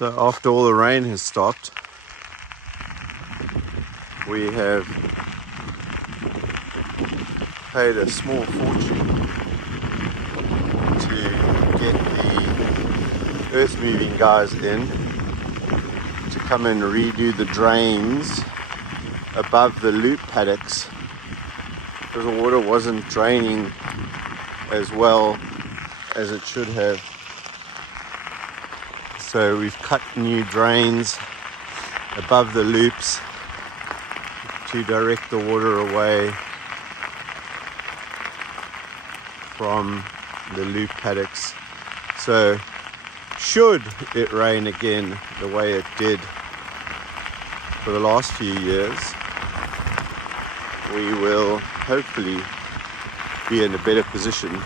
So after all the rain has stopped, we have paid a small fortune to get the earth moving guys in to come and redo the drains above the loop paddocks because the water wasn't draining as well as it should have. So we've cut new drains above the loops to direct the water away from the loop paddocks. So should it rain again the way it did for the last few years, we will hopefully be in a better position